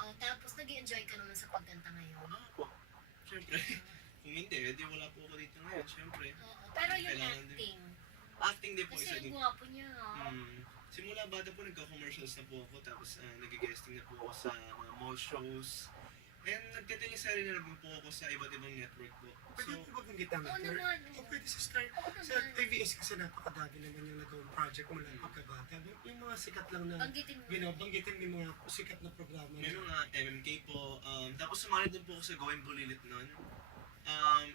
Oh, tapos nag-enjoy ka naman sa pagkanta ngayon. Po. Siyempre. Kung hindi, edi wala po ako dito ngayon, siyempre. Oo, pero yung Kailangan din. acting, Acting din po kasi isa ang din. gwapo niya. Simula bata po nagka-commercials na po ako, tapos nag-guesting na po ako sa mga mall shows. And nagtiteleserye na rin po ako sa iba't ibang network po. Pwede So, mo ba banggit ang Oo actor? naman. O pwede sa Star. Sa ABS kasi napakadami naman yung nagawang project mula pagkabata. Yung mga sikat lang na, Banggitin mo. banggitin mo yung mga sikat na programa. may mga MMK po. Tapos sumali din po ako sa Going Bulilit nun.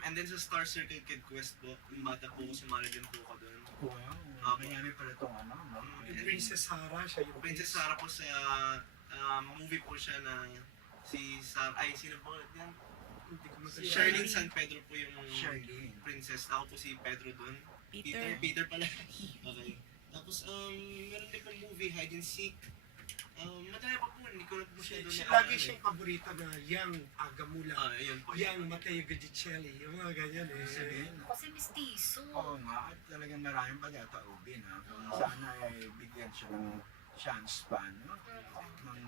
And then sa Star Circle Kid Quest po, yung bata po ako, sumali din po ako doon. Wow, mayami pala itong ano, no? Yung Princess Sarah, siya yung Princess Sarah po sa movie po siya na si Sarah, ay sino po ulit yan? Hindi ko Si matanda. Charlene San Pedro po yung Charlene. princess. Ako po si Pedro doon. Peter pala. Okay. Tapos meron din pong movie, Hide and Seek. Madaya pa po, hindi ko na po siya doon Lagi siyang paborito na Yang Agamula, ayun po. Yang Matteo Guidicelli, yung mga ganyan eh. Sabihin, Kasi mistiso. oo nga, at talagang maraming pagkataubin, ha? Kung sana ay bigyan siya ng chance pa, no? Ng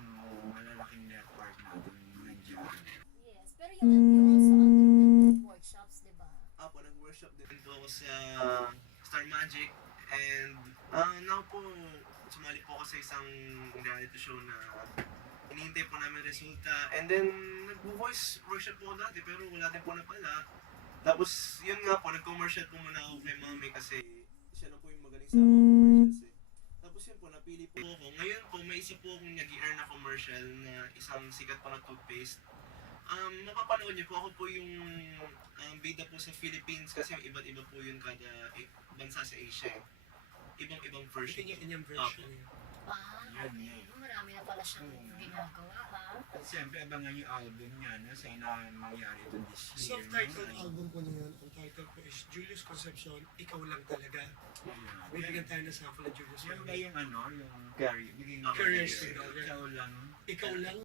malalaking network natin nandiyan. Yes, pero you also underwent workshops, di ba? Apo, nag-workshop din po ako sa Star Magic. And now po, sumali po ako sa isang reality show na hinihintay po namin resulta. And then, nag-voice workshop po ako dati pero wala din po na pala. Tapos, yun nga po, nag-commercial po muna ako kay mami kasi siya na po yung magaling sa mga commercials eh. Tapos yun po, napili po ako. Ngayon po, may isa po akong nag-earn na commercial na isang sikat pa na toothpaste. Mapapanood niyo po, ako po yung bida po sa Philippines kasi yung iba't iba po yun kada bansa sa Asia eh. Ibang version. Kanya-kanyang version. Yan, Okay. yan. Marami na pala siyang ginagawa, ha? At siyempre, abangan yung album niya, no? Sana mangyari ito this year, Self-titled no? album ko na yan. Ang title ko is Julius Concepcion, Ikaw Lang Talaga. Ayan. Bibigyan tayo ng sample ng Julius. Yan ba yung ano, yung career, Career single, yeah. ikaw lang. Ikaw Lang